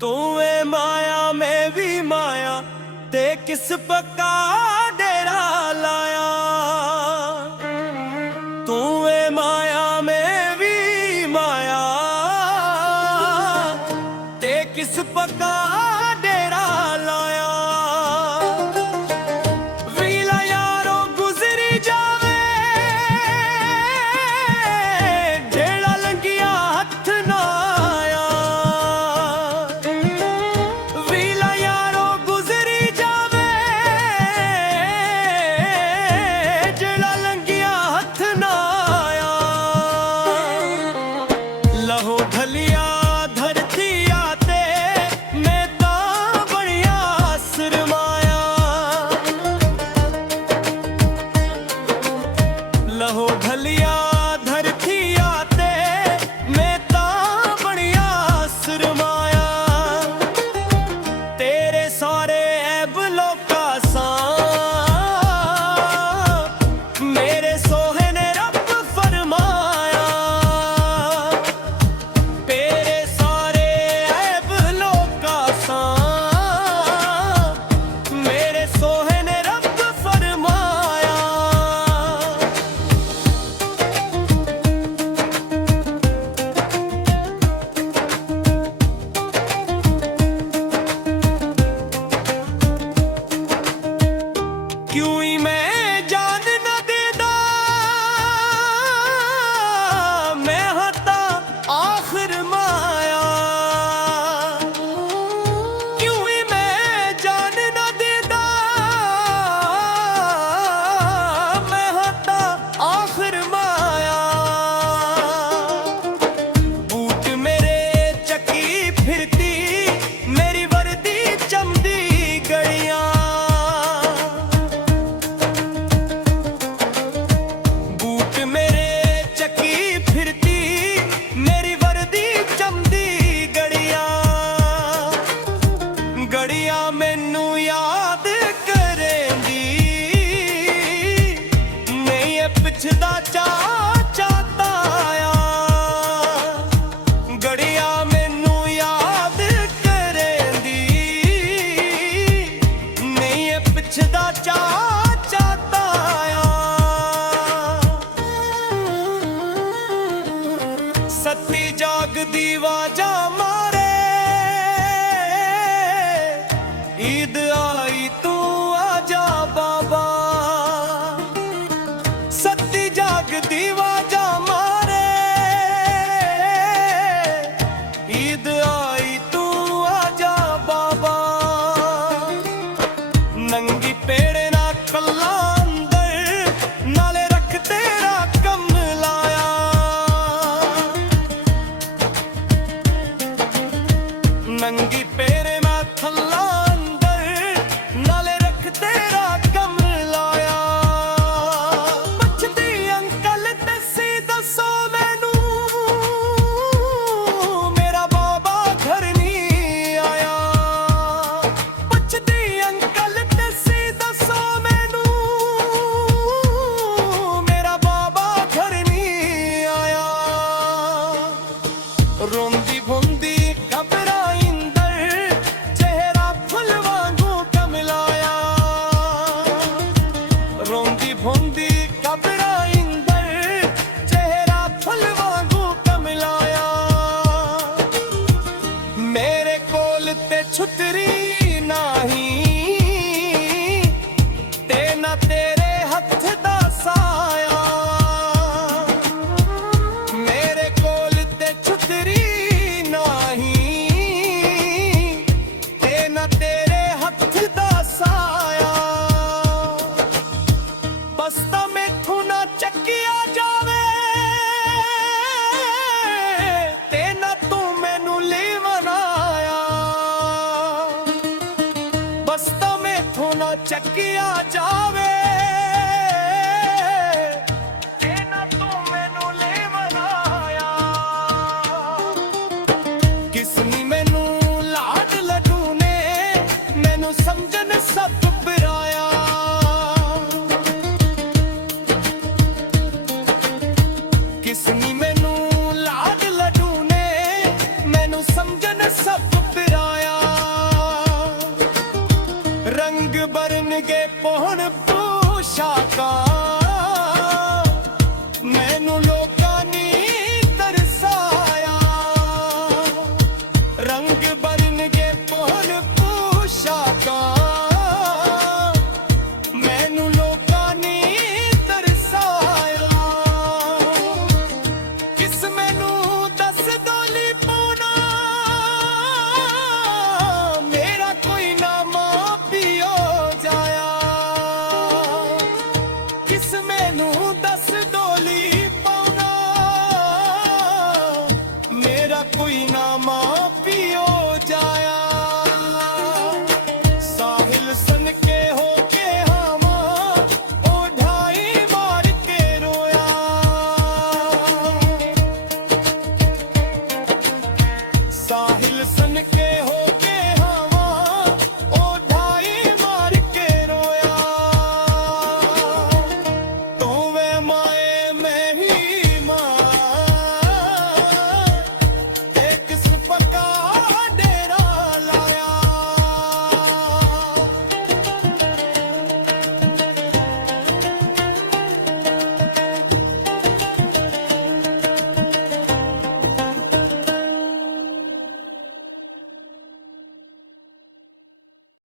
तू ए माया मैं भी माया ते किस पक्का डेरा लाया। तू ए माया मैं भी माया ते किस पक्का डेरा लाया। वीला यारो गुजरी जावे जेड़ा लंगिया हथ ना आया। वीला यारो गुजरी जावे जेड़ा लंगिया हथ ना आया। लहो ढलिया धरती आते मैं तां बनिया सरमाया। लहो ढलिया धरती आते मैं तां बनिया सरमाया। तेरे सारे ऐब लोका सां मेरे सोहे ने रब फरमाया। तेरे सारे ऐब लोका सां मेरे सोहे ने रब फरमाया। क्यों ही मैं जान न देदा मैं हता आखिर माया। क्यों ही मैं जान न देदा मैं हता आखिर माया। बूट मेरे चकी फिरती मेरी वर्दी चमदी गड़ियां। बूट मेरे चकी फिरती मेरी वर्दी चमदी गड़ियां। गड़ियां मैनू याद करेंदी नहीं है पिछदा चा चाहता आया। गड़ियां मैनू याद करेंदी नहीं है पिछदा चा चाहता आया। सत्ती जागदी वाजा मारे ईद आई तू आजा बाबा। सत्ती जागदी वाजा मारे ईद आई तू आजा बाबा। नंगी पेड़े ना कल्ला अंदर नाले रख तेरा कम लाया। नंगी पेरे मैं थल्ला अंदर नाले रख तेरा कम लाया। पुछदी अंकल दसी दसो मैनू मेरा बाबा घर नहीं आया। पुछदी अंकल दसी दसो मैनू मेरा बाबा घर नहीं आया। रोंदी भुंदी घबराइंदर चेहरा फुल वांगू कमलाया। रोंदी भुंदी घबराइंदर चेहरा फुल वांगू कमलाया। मेरे कोल ते छुतरी नाही ते ना तेरे हथ दा साया। मेरे कोल ते छुतरी नाही ते ना तेरे हथ दा साया। बस्ता मैथों ना चकिया जावे ते ना तू मैनू लेवन आया। बस्ता मैथों ना चकिया जावे ते ना तू मैनू लेवन आया। किसनी मैनू लाड लड्डू ने मैनू समझन सब पराया। किसनी मैनू लाड लड्डू ने मैनू समझन सब पराया। ਨਾ ਮਾਂ ਪਿਓ